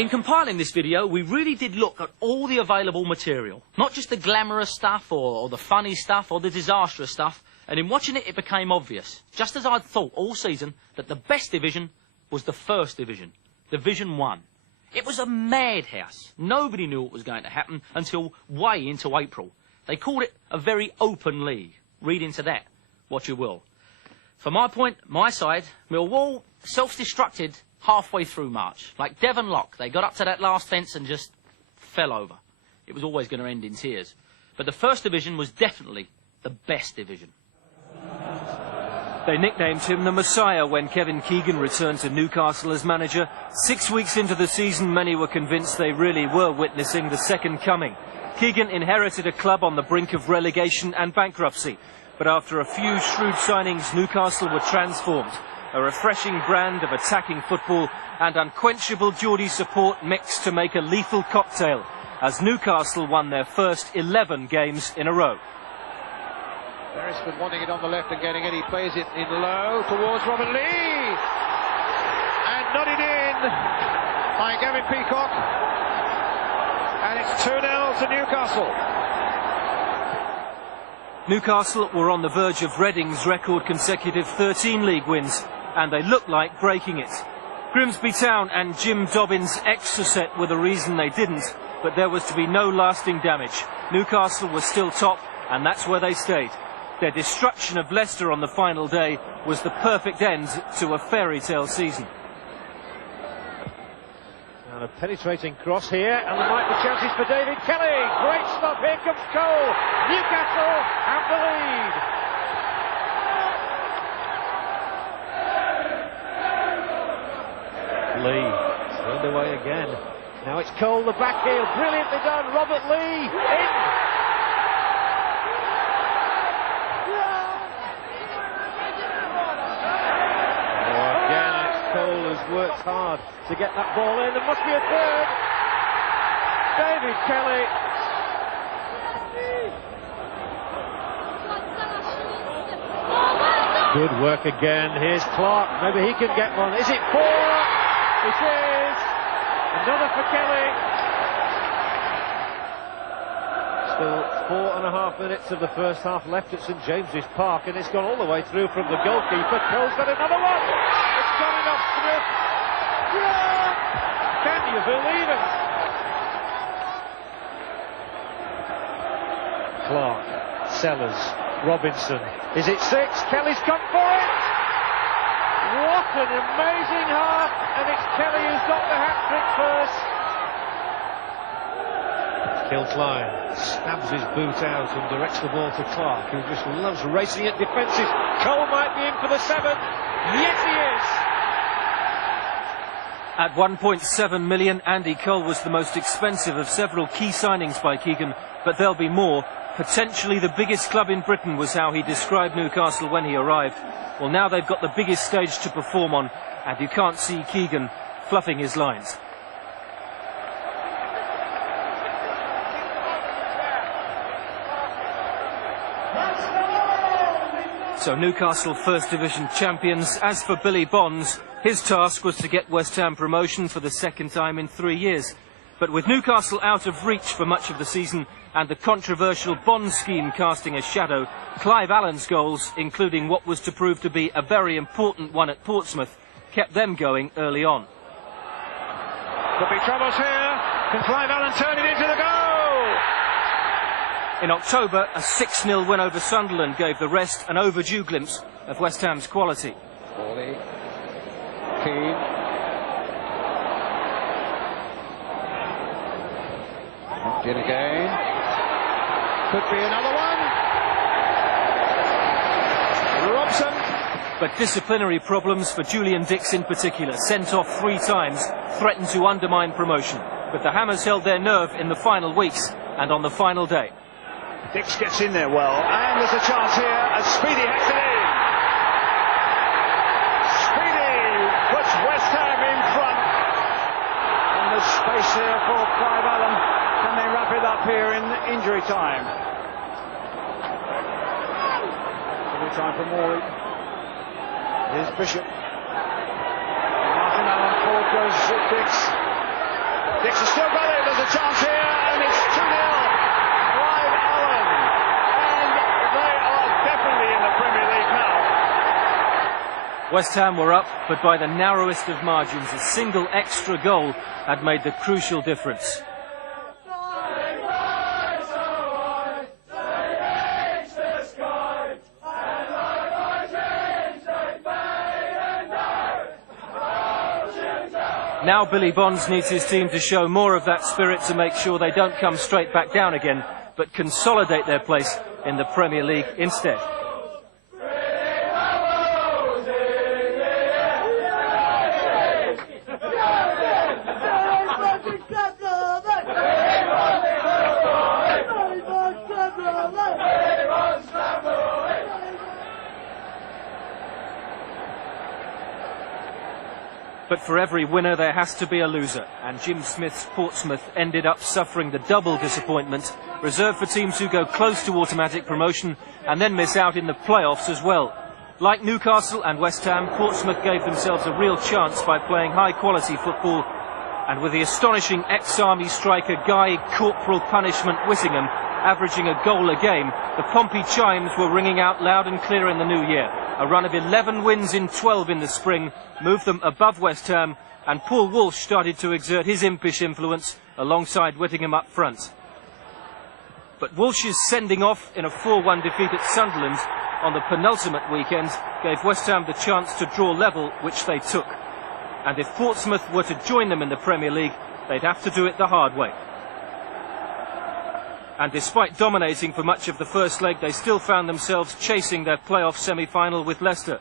In compiling this video, we really did look at all the available material. Not just the glamorous stuff, or the funny stuff, or the disastrous stuff. And in watching it, it became obvious, just as I'd thought all season, that the best division was the First Division, Division 1. It was a madhouse. Nobody knew what was going to happen until way into April. They called it a very open league. Read into that what you will. For my point, my side, Millwall self-destructed halfway through March. Like Devon Lock, they got up to that last fence and just fell over. It was always going to end in tears. But the First Division was definitely the best division. They nicknamed him the Messiah when Kevin Keegan returned to Newcastle as manager. 6 weeks into the season, many were convinced they really were witnessing the second coming. Keegan inherited a club on the brink of relegation and bankruptcy. But after a few shrewd signings, Newcastle were transformed. A refreshing brand of attacking football and unquenchable Geordie support mixed to make a lethal cocktail as Newcastle won their first 11 games in a row. Beresford wanting it on the left and getting it. He plays it in low towards Robert Lee. And nodded in by Gavin Peacock. And it's 2-0 to Newcastle. Newcastle were on the verge of Reading's record consecutive 13 league wins, and they looked like breaking it. Grimsby Town and Jim Dobbins' extra set were the reason they didn't, but there was to be no lasting damage. Newcastle was still top, and that's where they stayed. Their destruction of Leicester on the final day was the perfect end to a fairy tale season. And a penetrating cross here, and there might be chances for David Kelly. Great stuff, here comes Cole. Newcastle have the lead. Lee turned away again. Now it's Cole, the back heel, brilliantly done. Robert Lee in. Cole has worked hard to get that ball in. There must be a third. David Kelly. Good work again. Here's Clark. Maybe he can get one. Is it 4? It is. Another for Kelly. Still 4.5 minutes of the first half left at St James's Park, and it's gone all the way through from the goalkeeper. Cole's got another one. It's coming off Smith. Yeah! Can you believe it? Clark, Sellers, Robinson. Is it 6? Kelly's come for it. What an amazing half, and it's Kelly who's got the hat-trick first. Kilcline stabs his boot out and directs the ball to Clark, who just loves racing at defences. Cole might be in for the 7. Yes, he is. At 1.7 million, Andy Cole was the most expensive of several key signings by Keegan, but there'll be more. Potentially the biggest club in Britain was how he described Newcastle when he arrived. Well, now they've got the biggest stage to perform on, and you can't see Keegan fluffing his lines. So Newcastle First Division champions. As for Billy Bonds, his task was to get West Ham promotion for the second time in 3 years. But with Newcastle out of reach for much of the season and the controversial Bond scheme casting a shadow, Clive Allen's goals, including what was to prove to be a very important one at Portsmouth, kept them going early on. Could be troubles here. Can Clive Allen turn it into the goal? In October, a 6-0 win over Sunderland gave the rest an overdue glimpse of West Ham's quality. Crawley, Keane. Did again. Could be another one. Robson. But disciplinary problems for Julian Dix in particular, sent off 3 times, threatened to undermine promotion. But the Hammers held their nerve in the final weeks and on the final day. Dix gets in there well, and there's a chance here as Speedy hacks it in. Speedy puts West Ham in front. And there's space here for Clive Allen. Can they wrap it up here in injury time? Injury time for Morley. Here's Bishop. Martin Allen forward goes Dix. Dixon's still got it. There's a chance here, and it's 2-0. Clive Allen. And they are definitely in the Premier League now. West Ham were up, but by the narrowest of margins. A single extra goal had made the crucial difference. Now Billy Bonds needs his team to show more of that spirit to make sure they don't come straight back down again, but consolidate their place in the Premier League instead. But for every winner there has to be a loser, and Jim Smith's Portsmouth ended up suffering the double disappointment, reserved for teams who go close to automatic promotion and then miss out in the playoffs as well. Like Newcastle and West Ham, Portsmouth gave themselves a real chance by playing high-quality football, and with the astonishing ex-Army striker Guy Corporal Punishment Whittingham averaging a goal a game, the Pompey chimes were ringing out loud and clear in the new year. A run of 11 wins in 12 in the spring moved them above West Ham, and Paul Walsh started to exert his impish influence alongside Whittingham up front. But Walsh's sending off in a 4-1 defeat at Sunderland on the penultimate weekend gave West Ham the chance to draw level, which they took. And if Portsmouth were to join them in the Premier League, they'd have to do it the hard way. And despite dominating for much of the first leg, they still found themselves chasing their playoff semi-final with Leicester.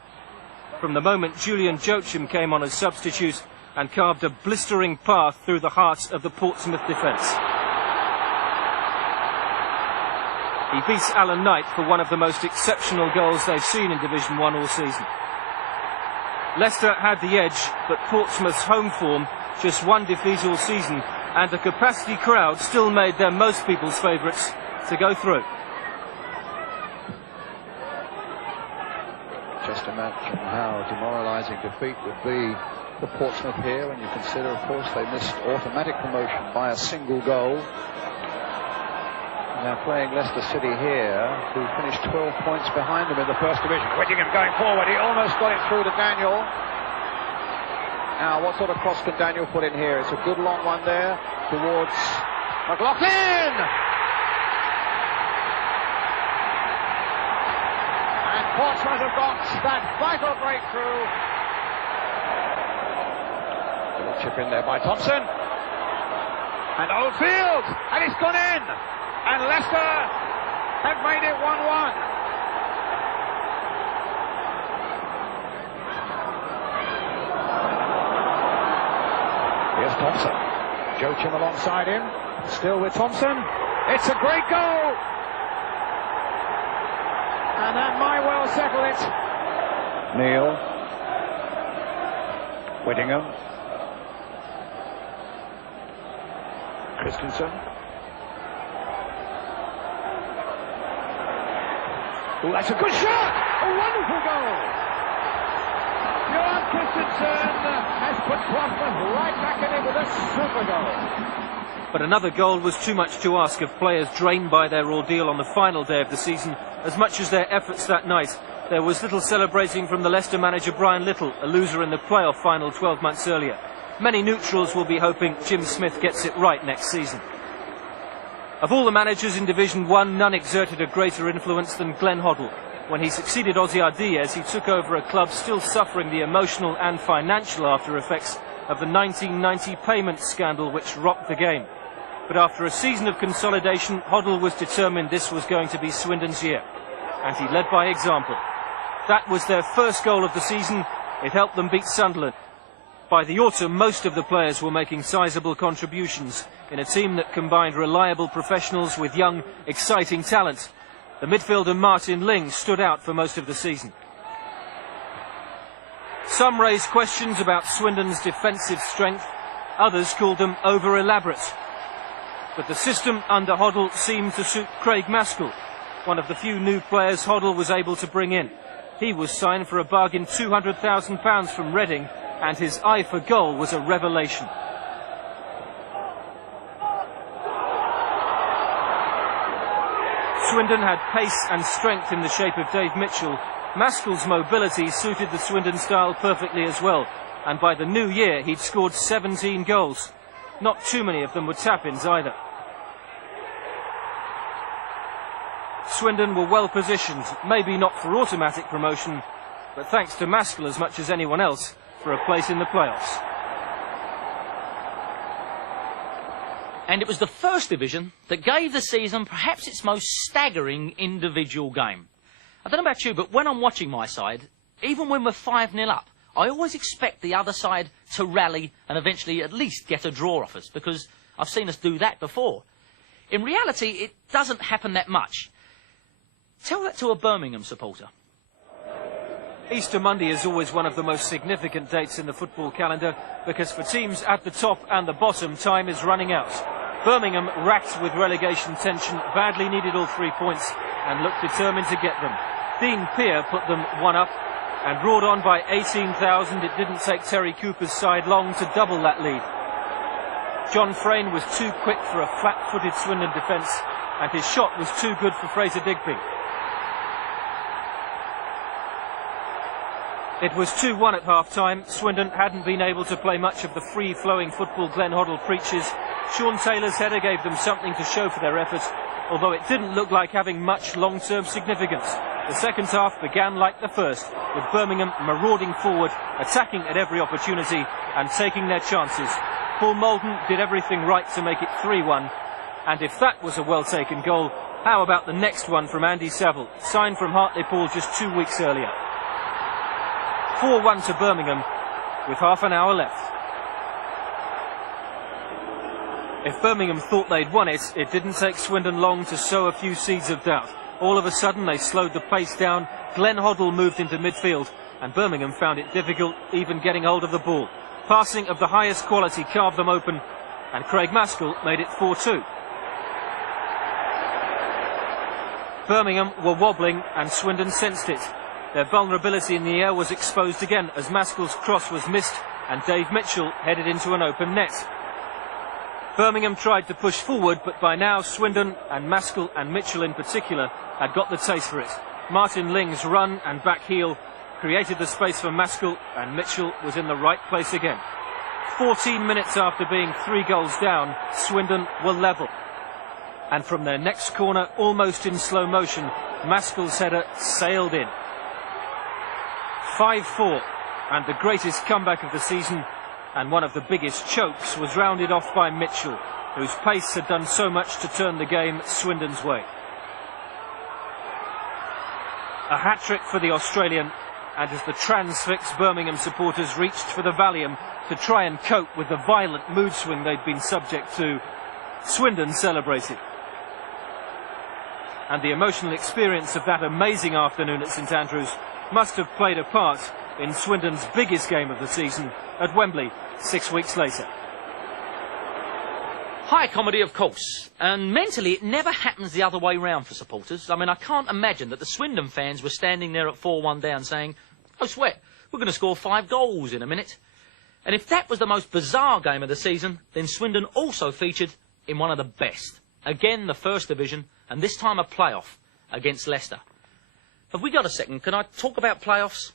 From the moment Julian Joachim came on as substitute and carved a blistering path through the heart of the Portsmouth defence. He beats Alan Knight for one of the most exceptional goals they've seen in Division 1 all season. Leicester had the edge, but Portsmouth's home form, just one defeat all season, and a capacity crowd still made them most people's favourites to go through. Just imagine how demoralising defeat would be for Portsmouth here when you consider, of course, they missed automatic promotion by a single goal. And they're playing Leicester City here, who finished 12 points behind them in the first division. Whittingham going forward, he almost got it through to Daniel. Now, what sort of cross can Daniel put in here? It's a good long one there towards McLaughlin! And Portsmouth have got that vital breakthrough. Little chip in there by Thompson. And Oldfield! And it's gone in! And Leicester have made it 1-1. Here's Thompson. Joachim alongside him. Still with Thompson. It's a great goal. And that might well settle it. Neil. Whittingham. Christensen. Oh, that's a good shot! A wonderful goal! Johan Christensen has put Portsmouth right back in it with a super goal. But another goal was too much to ask of players drained by their ordeal on the final day of the season. As much as their efforts that night, there was little celebrating from the Leicester manager Brian Little, a loser in the playoff final 12 months earlier. Many neutrals will be hoping Jim Smith gets it right next season. Of all the managers in Division 1, none exerted a greater influence than Glenn Hoddle. When he succeeded Ozzy Diaz, he took over a club still suffering the emotional and financial after effects of the 1990 payment scandal which rocked the game. But after a season of consolidation, Hoddle was determined this was going to be Swindon's year. And he led by example. That was their first goal of the season. It helped them beat Sunderland. By the autumn, most of the players were making sizable contributions in a team that combined reliable professionals with young, exciting talent. The midfielder Martin Ling stood out for most of the season. Some raised questions about Swindon's defensive strength. Others called them over-elaborate. But the system under Hoddle seemed to suit Craig Maskell, one of the few new players Hoddle was able to bring in. He was signed for a bargain £200,000 from Reading, and his eye for goal was a revelation. Swindon had pace and strength in the shape of Dave Mitchell. Maskell's mobility suited the Swindon style perfectly as well, and by the new year he'd scored 17 goals. Not too many of them were tap-ins either. Swindon were well positioned, maybe not for automatic promotion, but thanks to Maskell as much as anyone else, for a place in the playoffs. And it was the First Division that gave the season perhaps its most staggering individual game. I don't know about you, but when I'm watching my side, even when we're 5-0 up, I always expect the other side to rally and eventually at least get a draw off us, because I've seen us do that before. In reality, it doesn't happen that much. Tell that to a Birmingham supporter. Easter Monday is always one of the most significant dates in the football calendar, because for teams at the top and the bottom, time is running out. Birmingham, racked with relegation tension, badly needed all 3 points and looked determined to get them. Dean Peer put them one up, and roared on by 18,000, it didn't take Terry Cooper's side long to double that lead. John Frayne was too quick for a flat-footed Swindon defence, and his shot was too good for Fraser Digby. It was 2-1 at half-time. Swindon hadn't been able to play much of the free-flowing football Glenn Hoddle preaches. Sean Taylor's header gave them something to show for their effort, although it didn't look like having much long-term significance. The second half began like the first, with Birmingham marauding forward, attacking at every opportunity and taking their chances. Paul Molden did everything right to make it 3-1, and if that was a well-taken goal, how about the next one from Andy Saville, signed from Hartlepool just 2 weeks earlier. 4-1 to Birmingham, with half an hour left. If Birmingham thought they'd won it, it didn't take Swindon long to sow a few seeds of doubt. All of a sudden, they slowed the pace down, Glenn Hoddle moved into midfield, and Birmingham found it difficult even getting hold of the ball. Passing of the highest quality carved them open, and Craig Maskell made it 4-2. Birmingham were wobbling, and Swindon sensed it. Their vulnerability in the air was exposed again as Maskell's cross was missed and Dave Mitchell headed into an open net. Birmingham tried to push forward, but by now Swindon, and Maskell and Mitchell in particular, had got the taste for it. Martin Ling's run and back heel created the space for Maskell, and Mitchell was in the right place again. 14 minutes after being 3 goals down, Swindon were level. And from their next corner, almost in slow motion, Maskell's header sailed in. 5-4, and the greatest comeback of the season and one of the biggest chokes was rounded off by Mitchell, whose pace had done so much to turn the game Swindon's way. A hat-trick for the Australian, and as the transfixed Birmingham supporters reached for the Valium to try and cope with the violent mood swing they'd been subject to, Swindon celebrated. And the emotional experience of that amazing afternoon at St Andrews must have played a part in Swindon's biggest game of the season at Wembley 6 weeks later. High comedy, of course, and mentally it never happens the other way round for supporters. I mean, I can't imagine that the Swindon fans were standing there at 4-1 down saying, "Oh, sweat, we're going to score 5 goals in a minute." And if that was the most bizarre game of the season, then Swindon also featured in one of the best. Again, the First Division, and this time a playoff against Leicester. Have we got a second? Can I talk about playoffs?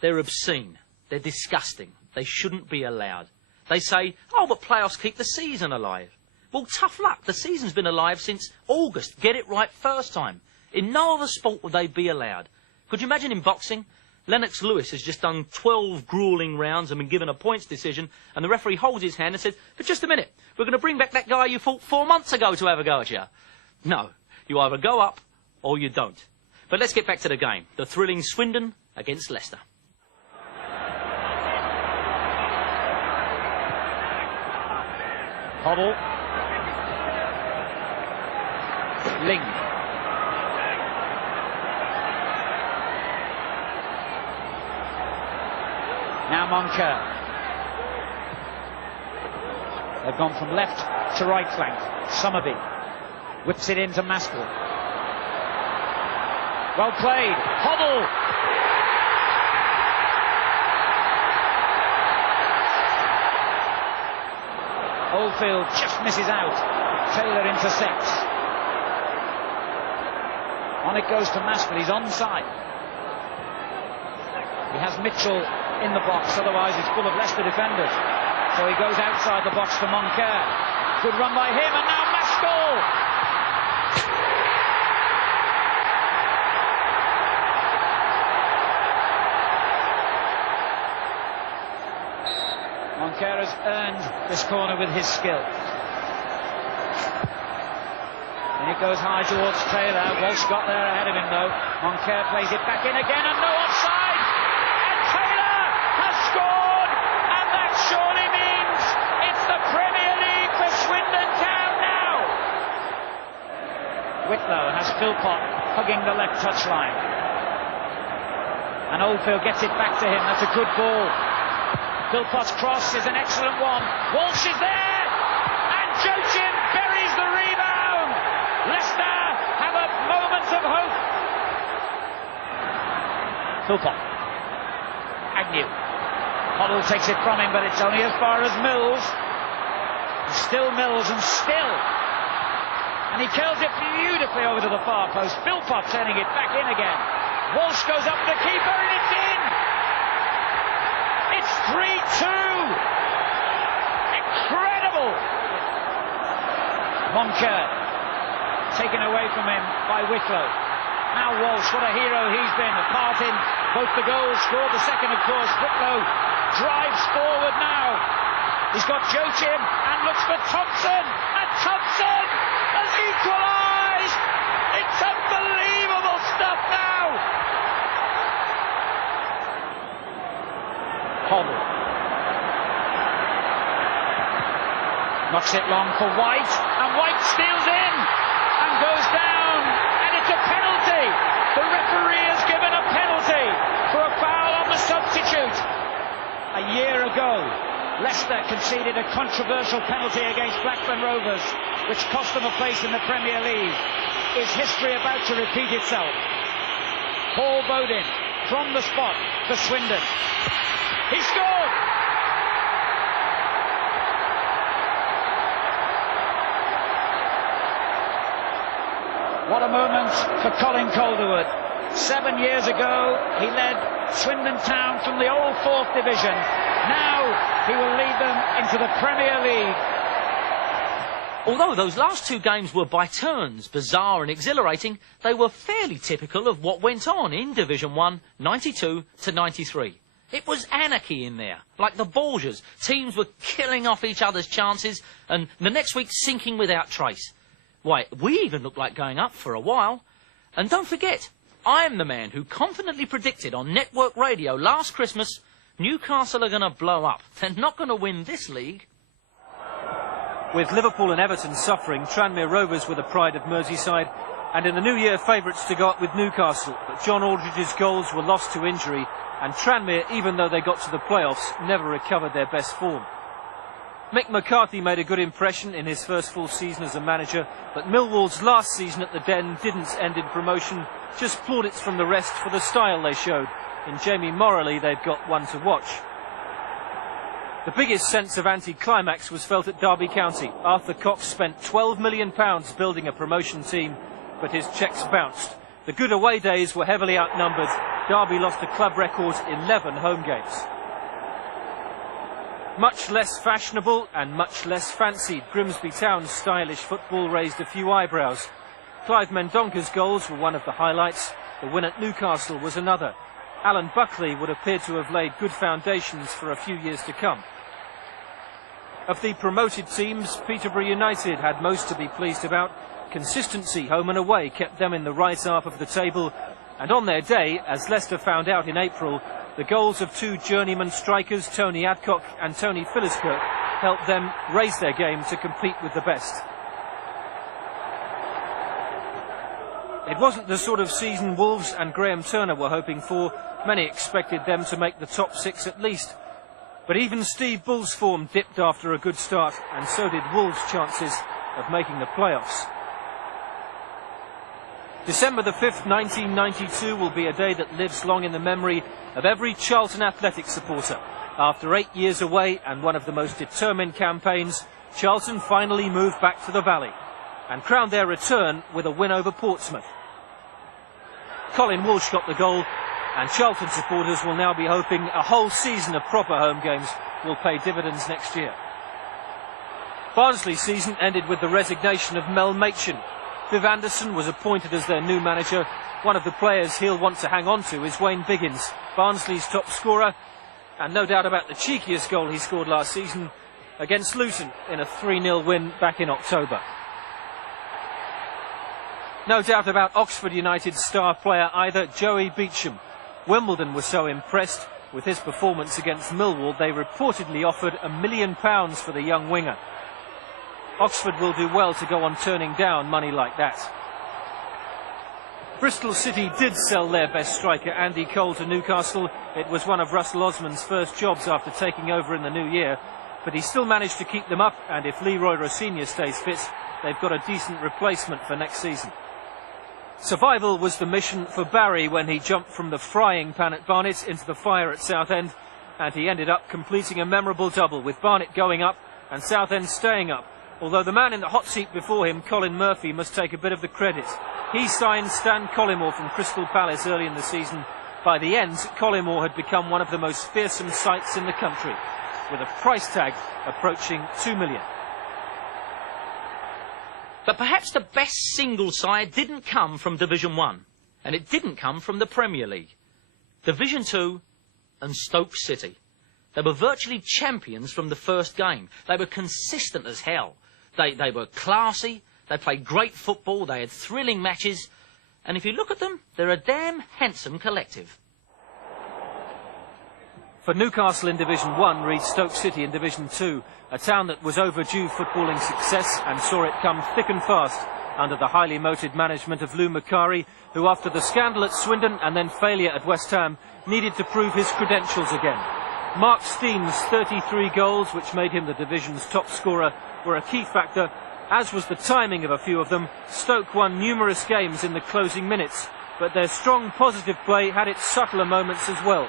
They're obscene. They're disgusting. They shouldn't be allowed. They say, "Oh, but playoffs keep the season alive." Well, tough luck. The season's been alive since August. Get it right first time. In no other sport would they be allowed. Could you imagine in boxing? Lennox Lewis has just done 12 gruelling rounds and been given a points decision, and the referee holds his hand and says, "But just a minute, we're going to bring back that guy you fought 4 months ago to have a go at you." No, you either go up or you don't. But let's get back to the game. The thrilling Swindon against Leicester. Hoddle. Ling. Now Moncur. They've gone from left to right flank. Summerby whips it into Maskell. Well played. Hoddle. Oldfield just misses out. Taylor intercepts. On it goes to Maskell, he's onside. He has Mitchell in the box, otherwise it's full of Leicester defenders. So he goes outside the box to Moncur. Good run by him, and now Maskell! Moncur has earned this corner with his skill. And it goes high towards Taylor. Walsh got there ahead of him though. Moncur plays it back in again and no offside! And Taylor has scored! And that surely means it's the Premier League for Swindon Town now! Whitlow has Philpott hugging the left touchline. And Oldfield gets it back to him. That's a good ball. Philpott's cross is an excellent one. Walsh is there! And Joachim buries the rebound! Leicester have a moment of hope. Philpott. Agnew. Hoddle takes it from him, but it's only as far as Mills. Still Mills and still. And he curls it beautifully over to the far post. Philpott turning it back in again. Walsh goes up to the keeper and it's in! It's 3-2! Incredible! Moncur taken away from him by Whitlow. Now Walsh, what a hero he's been, a part in both the goals, scored the second of course. Whitlow drives forward now. He's got Joachim and looks for Thompson, and Thompson has equalised! It's unbelievable stuff now! Hoddle knocks it long for White, and White steals in and goes down, and it's a penalty. The referee has given a penalty for a foul on the substitute. A year ago, Leicester conceded a controversial penalty against Blackburn Rovers, which cost them a place in the Premier League. Is history about to repeat itself? Paul Bodin from the spot for Swindon. He scored! What a moment for Colin Calderwood. 7 years ago, he led Swindon Town from the old 4th division. Now, he will lead them into the Premier League. Although those last two games were by turns bizarre and exhilarating, they were fairly typical of what went on in Division 1, 92 to 93. It was anarchy in there, like the Borgias. Teams were killing off each other's chances and the next week sinking without trace. Why, we even looked like going up for a while. And don't forget, I am the man who confidently predicted on network radio last Christmas, Newcastle are going to blow up. They're not going to win this league. With Liverpool and Everton suffering, Tranmere Rovers were the pride of Merseyside, and in the new year favourites to go up with Newcastle. But John Aldridge's goals were lost to injury, and Tranmere, even though they got to the playoffs, never recovered their best form. Mick McCarthy made a good impression in his first full season as a manager, but Millwall's last season at the Den didn't end in promotion, just plaudits from the rest for the style they showed. In Jamie Morley, they've got one to watch. The biggest sense of anti-climax was felt at Derby County. Arthur Cox spent £12 million building a promotion team, but his cheques bounced. The good away days were heavily outnumbered. Derby lost a club record 11 home games. Much less fashionable and much less fancied, Grimsby Town's stylish football raised a few eyebrows. Clive Mendonca's goals were one of the highlights. The win at Newcastle was another. Alan Buckley would appear to have laid good foundations for a few years to come. Of the promoted teams, Peterborough United had most to be pleased about. Consistency, home and away, kept them in the right half of the table. And on their day, as Leicester found out in April, the goals of two journeyman strikers, Tony Adcock and Tony Philliskirk, helped them raise their game to compete with the best. It wasn't the sort of season Wolves and Graham Turner were hoping for. Many expected them to make the top six at least. But even Steve Bull's form dipped after a good start, and so did Wolves' chances of making the playoffs. December the 5th, 1992 will be a day that lives long in the memory of every Charlton Athletic supporter. After 8 years away and one of the most determined campaigns, Charlton finally moved back to the Valley and crowned their return with a win over Portsmouth. Colin Walsh got the goal, and Charlton supporters will now be hoping a whole season of proper home games will pay dividends next year. Barnsley's season ended with the resignation of Mel Machin. Viv Anderson was appointed as their new manager. One of the players he'll want to hang on to is Wayne Biggins, Barnsley's top scorer, and no doubt about the cheekiest goal he scored last season against Luton in a 3-0 win back in October. No doubt about Oxford United's star player either, Joey Beecham. Wimbledon was so impressed with his performance against Millwall, they reportedly offered £1 million for the young winger. Oxford will do well to go on turning down money like that. Bristol City did sell their best striker, Andy Cole, to Newcastle. It was one of Russell Osman's first jobs after taking over in the new year, but he still managed to keep them up, and if Leroy Rossini stays fit, they've got a decent replacement for next season. Survival was the mission for Barry when he jumped from the frying pan at Barnet into the fire at Southend, and he ended up completing a memorable double, with Barnet going up and Southend staying up. Although the man in the hot seat before him, Colin Murphy, must take a bit of the credit. He signed Stan Collymore from Crystal Palace early in the season. By the end, Collymore had become one of the most fearsome sights in the country, with a price tag approaching £2 million. But perhaps the best single side didn't come from Division 1, and it didn't come from the Premier League. Division 2 and Stoke City. They were virtually champions from the first game. They were consistent as hell. They were classy, they played great football, they had thrilling matches, and if you look at them, they're a damn handsome collective. For Newcastle in Division 1 reads Stoke City in Division 2, a town that was overdue footballing success and saw it come thick and fast under the highly moted management of Lou Macari, who after the scandal at Swindon and then failure at West Ham needed to prove his credentials again. Mark Steen's 33 goals, which made him the division's top scorer, were a key factor, as was the timing of a few of them. Stoke won numerous games in the closing minutes, but their strong positive play had its subtler moments as well.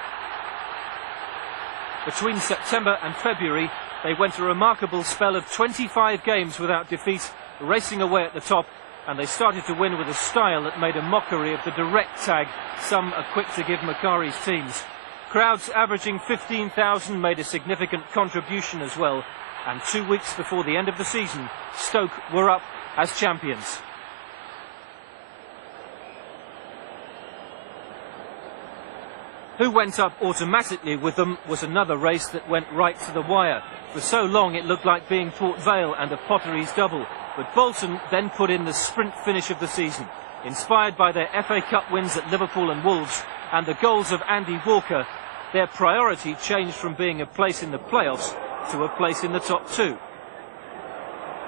Between September and February, they went a remarkable spell of 25 games without defeat, racing away at the top, and they started to win with a style that made a mockery of the direct tag some are quick to give Macari's teams. Crowds averaging 15,000 made a significant contribution as well, and 2 weeks before the end of the season, Stoke were up as champions. Who went up automatically with them was another race that went right to the wire. For so long it looked like being Port Vale and a Potteries double, but Bolton then put in the sprint finish of the season. Inspired by their FA Cup wins at Liverpool and Wolves and the goals of Andy Walker, their priority changed from being a place in the playoffs to a place in the top 2.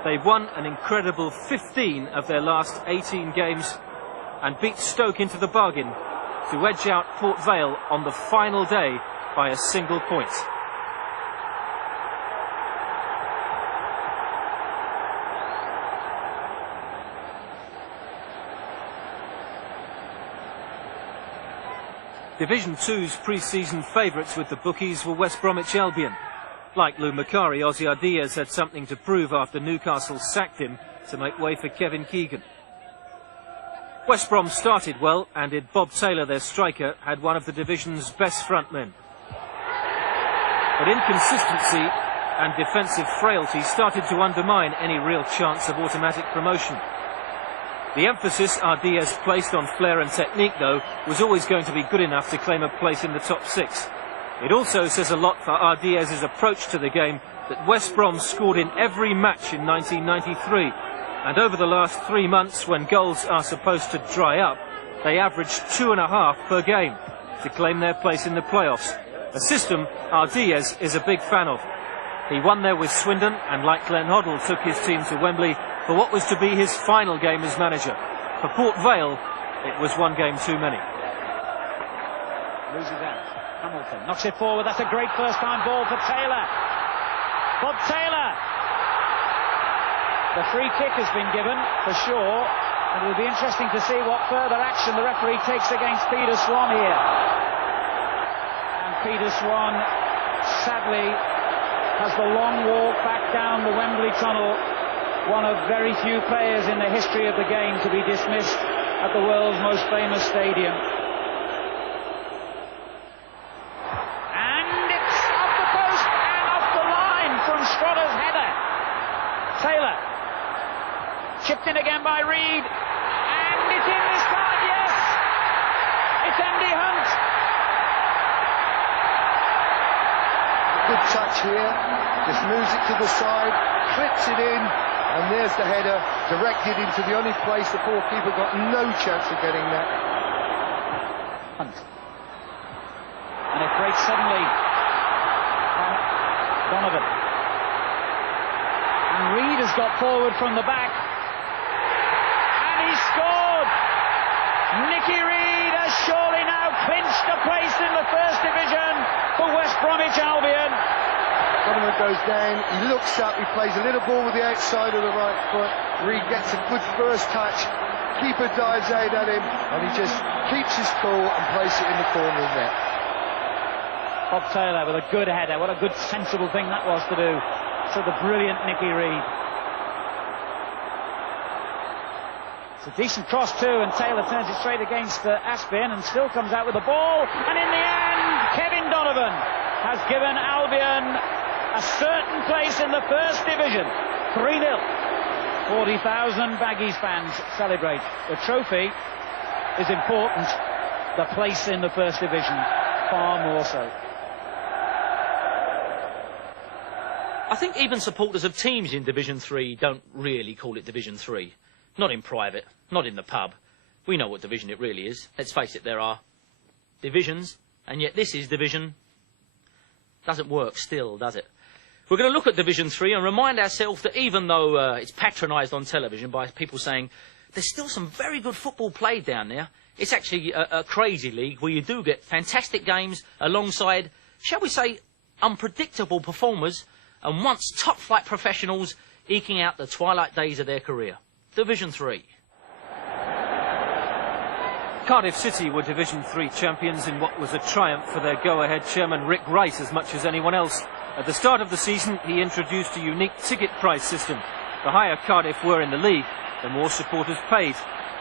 They've won an incredible 15 of their last 18 games and beat Stoke into the bargain to edge out Port Vale on the final day by a single point. Division 2's pre-season favourites with the bookies were West Bromwich Albion. Like Lou Macari, Ozzy Ardiaz had something to prove after Newcastle sacked him to make way for Kevin Keegan. West Brom started well, and Bob Taylor, their striker, had one of the division's best frontmen. But inconsistency and defensive frailty started to undermine any real chance of automatic promotion. The emphasis Ardiaz placed on flair and technique, though, was always going to be good enough to claim a place in the top 6. It also says a lot for Ardiaz's approach to the game that West Brom scored in every match in 1993. And over the last 3 months, when goals are supposed to dry up, they averaged 2.5 per game to claim their place in the playoffs. A system Ardiaz is a big fan of. He won there with Swindon, and like Glenn Hoddle, took his team to Wembley for what was to be his final game as manager. For Port Vale, it was one game too many. Loses out. Hamilton knocks it forward. That's a great first-time ball for Taylor. Bob Taylor. The free kick has been given, for sure, and it will be interesting to see what further action the referee takes against Peter Swan here. And Peter Swan, sadly, has the long walk back down the Wembley tunnel. One of very few players in the history of the game to be dismissed at the world's most famous stadium. And it's off the post and off the line from Strotter's header. Taylor. Chipped in again by Reed. And it's in this time, yes! It's Andy Hunt. Good touch here. Just moves it to the side, clips it in, and there's the header, directed into the only place the poor keeper got no chance of getting that. Hunt. And it breaks suddenly from Donovan. And Reed has got forward from the back. And he scored! Nicky Reed has surely now clinched a place in the First Division for West Bromwich Albion. Donovan goes down, he looks up, he plays a little ball with the outside of the right foot. Reed gets a good first touch, keeper dives out at him, and he just keeps his cool and places it in the corner of the net. Bob Taylor with a good header. What a good sensible thing that was to do. So the brilliant Nicky Reed. It's a decent cross too, and Taylor turns it straight against Aspin and still comes out with the ball. And in the end, Kevin Donovan has given Albion a certain place in the First Division. 3-0. 40,000 Baggies fans celebrate. The trophy is important. The place in the First Division, far more so. I think even supporters of teams in Division 3 don't really call it Division 3. Not in private, not in the pub. We know what division it really is. Let's face it, there are divisions, and yet this is division. Doesn't work still, does it? We're going to look at Division 3 and remind ourselves that even though it's patronised on television by people saying there's still some very good football played down there, it's actually a crazy league where you do get fantastic games alongside, shall we say, unpredictable performers and once top-flight professionals eking out the twilight days of their career. Division 3. Cardiff City were Division 3 champions in what was a triumph for their go-ahead chairman Rick Wright as much as anyone else. At the start of the season, he introduced a unique ticket price system. The higher Cardiff were in the league, the more supporters paid.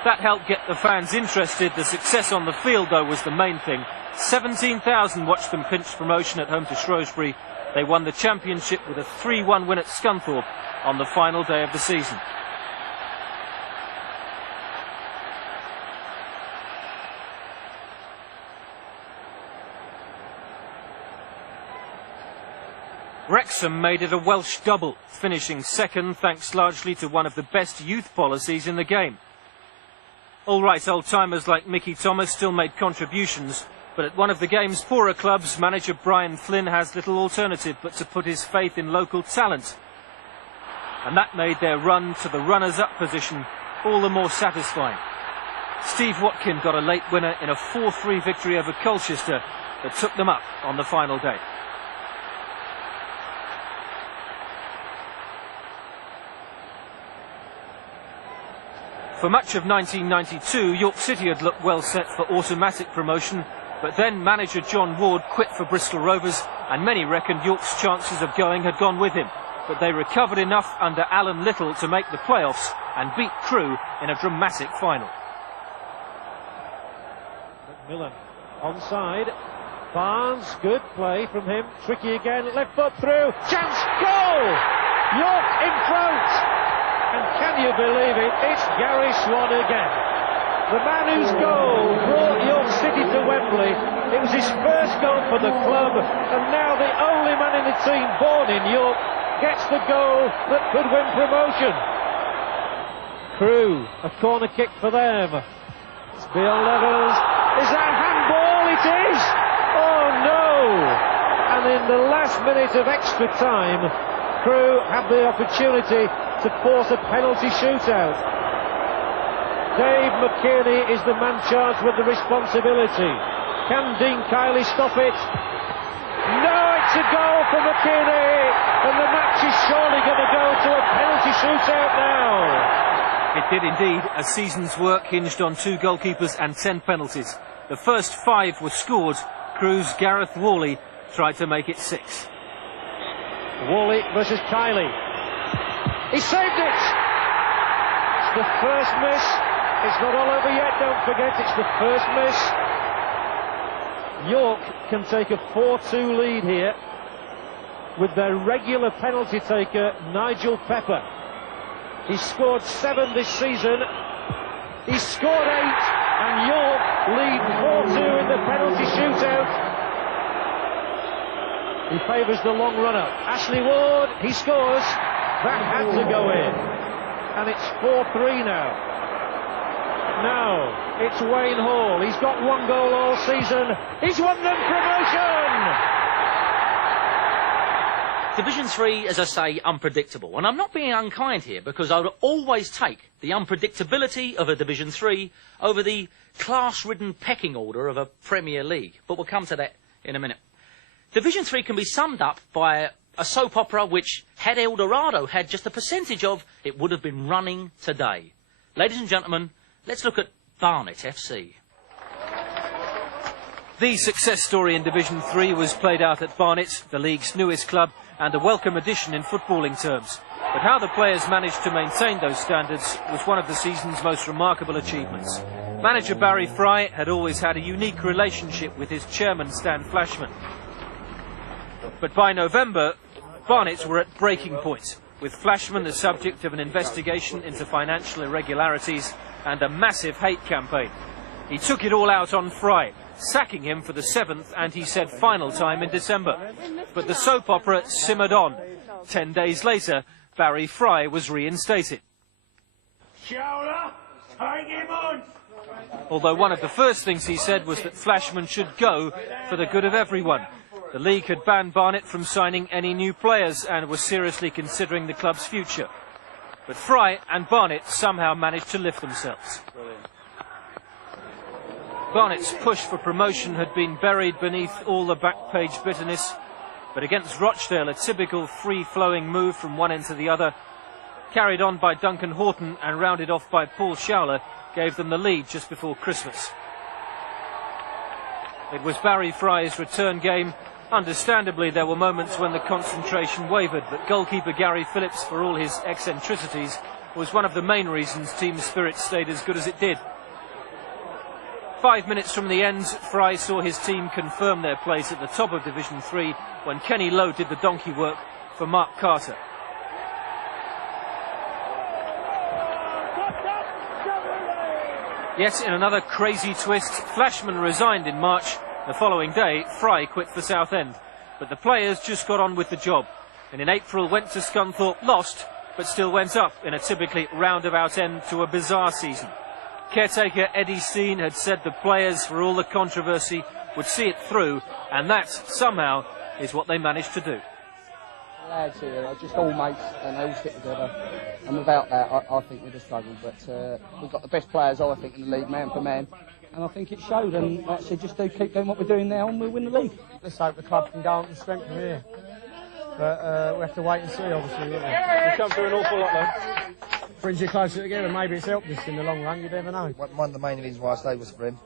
That helped get the fans interested. The success on the field, though, was the main thing. 17,000 watched them pinch promotion at home to Shrewsbury. They won the championship with a 3-1 win at Scunthorpe on the final day of the season. Wrexham made it a Welsh double, finishing second thanks largely to one of the best youth policies in the game. All right, old-timers like Mickey Thomas still made contributions, but at one of the game's poorer clubs, manager Brian Flynn has little alternative but to put his faith in local talent. And that made their run to the runners-up position all the more satisfying. Steve Watkin got a late winner in a 4-3 victory over Colchester that took them up on the final day. For much of 1992, York City had looked well set for automatic promotion, but then manager John Ward quit for Bristol Rovers, and many reckoned York's chances of going had gone with him. But they recovered enough under Alan Little to make the playoffs and beat Crewe in a dramatic final. McMillan onside. Barnes, good play from him. Tricky again, left foot through. Chance, goal! York in front! And can you believe it? It's Gary Swan again. The man whose goal brought York City to Wembley. It was his first goal for the club, and now the only man in the team born in York gets the goal that could win promotion. Crewe, a corner kick for them. It's beyond levels. Is that handball? It is! Oh no! And in the last minute of extra time, Crewe have the opportunity to force a penalty shootout. Dave McKierney is the man charged with the responsibility. Can Dean Kiley stop it? No, it's a goal for McKierney, and the match is surely going to go to a penalty shootout now. It did indeed. A season's work hinged on 2 goalkeepers and 10 penalties. The first 5 were scored. Crewe's Gareth Worley tried to make it 6. Worley versus Kiley. He saved it! It's the first miss It's not all over yet, don't forget, it's the first miss. York can take a 4-2 lead here with their regular penalty taker, Nigel Pepper. He's scored 7 this season. He's scored 8, and York lead 4-2 in the penalty shootout. He favours the long runner. Ashley Ward, he scores. That had to go in. And it's 4-3 now. Now, it's Wayne Hall. He's got 1 goal all season. He's won them promotion! Division 3, as I say, unpredictable. And I'm not being unkind here, because I would always take the unpredictability of a Division 3 over the class-ridden pecking order of a Premier League. But we'll come to that in a minute. Division 3 can be summed up by a soap opera which, had El Dorado had just a percentage of, it would have been running today. Ladies and gentlemen, let's look at Barnet FC. The success story in Division 3 was played out at Barnet, the league's newest club, and a welcome addition in footballing terms. But how the players managed to maintain those standards was one of the season's most remarkable achievements. Manager Barry Fry had always had a unique relationship with his chairman Stan Flashman. But by November, Barnet were at breaking point, with Flashman the subject of an investigation into financial irregularities and a massive hate campaign. He took it all out on Fry, sacking him for the 7th and, he said, final time in December. But the soap opera simmered on. 10 days later, Barry Fry was reinstated. Showler, take him on! Although one of the first things he said was that Flashman should go for the good of everyone. The league had banned Barnet from signing any new players and was seriously considering the club's future. But Fry and Barnet somehow managed to lift themselves. Barnet's push for promotion had been buried beneath all the back-page bitterness, but against Rochdale, a typical free-flowing move from one end to the other, carried on by Duncan Horton and rounded off by Paul Showler, gave them the lead just before Christmas. It was Barry Fry's return game. Understandably, there were moments when the concentration wavered, but goalkeeper Gary Phillips, for all his eccentricities, was one of the main reasons team spirit stayed as good as it did. 5 minutes from the end, Fry saw his team confirm their place at the top of Division 3 when Kenny Lowe did the donkey work for Mark Carter. Yet, in another crazy twist, Flashman resigned in March. The following day, Fry quit for Southend. But the players just got on with the job. And in April went to Scunthorpe, lost, but still went up in a typically roundabout end to a bizarre season. Caretaker Eddie Steen had said the players, for all the controversy, would see it through, and that, somehow, is what they managed to do. The lads here are just all mates, and they all stick together, and without that, I think we'd have struggled. But we've got the best players, I think, in the league, man for man, and I think it showed, and like I said, just keep doing what we're doing now, and we'll win the league. Let's hope the club can go on to strength from here. But we have to wait and see, obviously, won't we? We've come through an awful lot, though. Brings you closer together. Maybe it's helped us in the long run. You never know. One of the main reasons why I stayed was for him,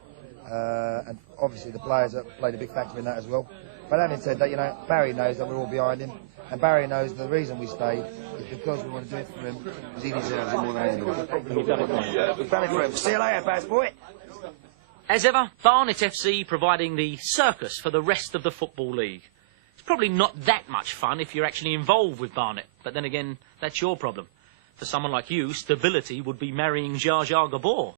and obviously the players have played a big factor in that as well. But having said that, you know, Barry knows that we're all behind him, and Barry knows the reason we stayed is because we want to do it for him, because he deserves it more than anyone. We've done it for him. See you later, bad boy. As ever, Barnet FC providing the circus for the rest of the Football League. It's probably not that much fun if you're actually involved with Barnet, but then again, that's your problem. For someone like you, stability would be marrying Jar Jar Gabor.